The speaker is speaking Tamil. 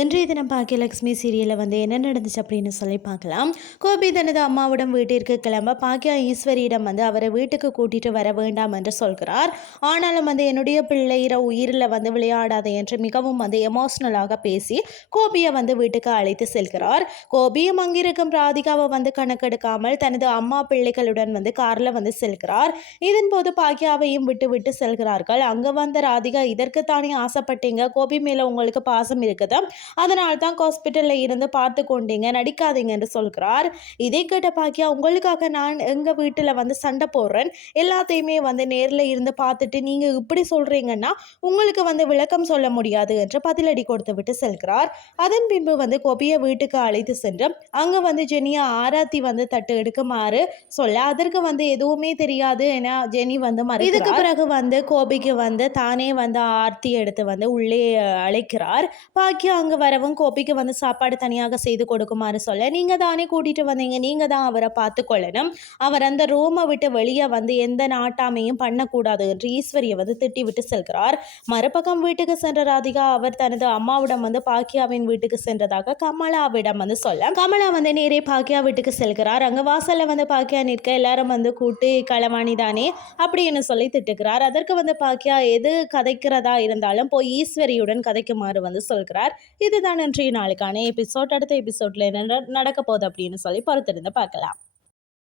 இன்றைய தினம் பாக்கியலட்சுமி சீரியலில் வந்து என்ன நடந்துச்சு அப்படின்னு சொல்லி பார்க்கலாம். கோபி தனது அம்மாவிடம் வீட்டிற்கு கிளம்ப பாக்கியா ஈஸ்வரியிடம் வந்து அவரை வீட்டுக்கு கூட்டிட்டு வர வேண்டாம் என்று சொல்கிறார். ஆனாலும் வந்து என்னுடைய பிள்ளையிற உயிரில் வந்து விளையாடாது என்று மிகவும் வந்து எமோஷ்னலாக பேசி கோபியை வந்து வீட்டுக்கு அழைத்து செல்கிறார். கோபியும் அங்கிருக்கும் ராதிகாவை வந்து கணக்கெடுக்காமல் தனது அம்மா பிள்ளைகளுடன் வந்து காரில் வந்து செல்கிறார். இதன் போது பாக்கியாவையும் விட்டு விட்டு செல்கிறார்கள். அங்கே வந்த ராதிகா இதற்குத்தானே ஆசைப்பட்டீங்க? கோபி மேலே உங்களுக்கு பாசம் இருக்குது. அதனால் தான் ஹாஸ்பிட்டலில் இருந்து பார்த்து கொண்டீங்க நடிக்காதீங்க என்று சொல்கிறார். இதை கேட்ட பாக்கியா உங்களுக்காக நான் எங்கள் வீட்டில் வந்து சண்டை போடுறேன். எல்லாத்தையுமே வந்து நேரில் இருந்து பார்த்துட்டு நீங்கள் இப்படி சொல்கிறீங்கன்னா உங்களுக்கு வந்து விளக்கம் சொல்ல முடியாது என்று பதிலடி கொடுத்து விட்டு செல்கிறார். அதன் பின்பு வந்து கோபியை வீட்டுக்கு அழைத்து சென்று அங்கே வந்து ஜெனியா ஆராத்தி வந்து தட்டு எடுக்குமாறு சொல்ல. அதற்கு வந்து எதுவுமே தெரியாது என ஜெனி வந்து மறு இதுக்கு பிறகு வந்து கோபிக்கு வந்து தானே வந்து ஆர்த்தி எடுத்து வந்து உள்ளே அழைக்கிறார். பாக்கியா அங்கே வரவும் கோபிக்கு வந்து சாப்பாடு தனியாக செய்து கொடுக்குமாறு சொல்ல நீங்கள் தானே கூட்டிகிட்டு வந்தீங்க நீங்கள் தான் அவரை பார்த்து கொள்ளணும். அவர் அந்த ரூமை விட்டு வெளியே வந்து எந்த நாட்டாமையும் பண்ணக்கூடாது என்று ஈஸ்வரியை வந்து திட்டி விட்டு செல்கிறார். மறுபக்கம் வீட்டுக்கு சென்ற ராதிகா அவர் தனது அம்மாவிடம் வந்து பாக்கியாவின் வீட்டுக்கு சென்றதாக கமலாவிடம் வந்து சொல்ல கமலா வந்து நேரே பாக்கியா வீட்டுக்கு செல்கிறார். அங்கே வாசலில் வந்து பாக்கியா நிற்க எல்லாரும் வந்து கூட்டு களவாணி தானே? அப்படின்னு சொல்லி திட்டுக்கிறார் அதற்கு வந்து பாக்கியா எது கதைக்கிறதா இருந்தாலும் போய் ஈஸ்வரியுடன் கதைக்குமாறு வந்து சொல்கிறார். இதுதான் இன்றைய நாளுக்கான எபிசோட் அடுத்த எபிசோட்ல என்ன நடக்க போகுது அப்படின்னு சொல்லி பொறுத்திருந்து பார்க்கலாம்.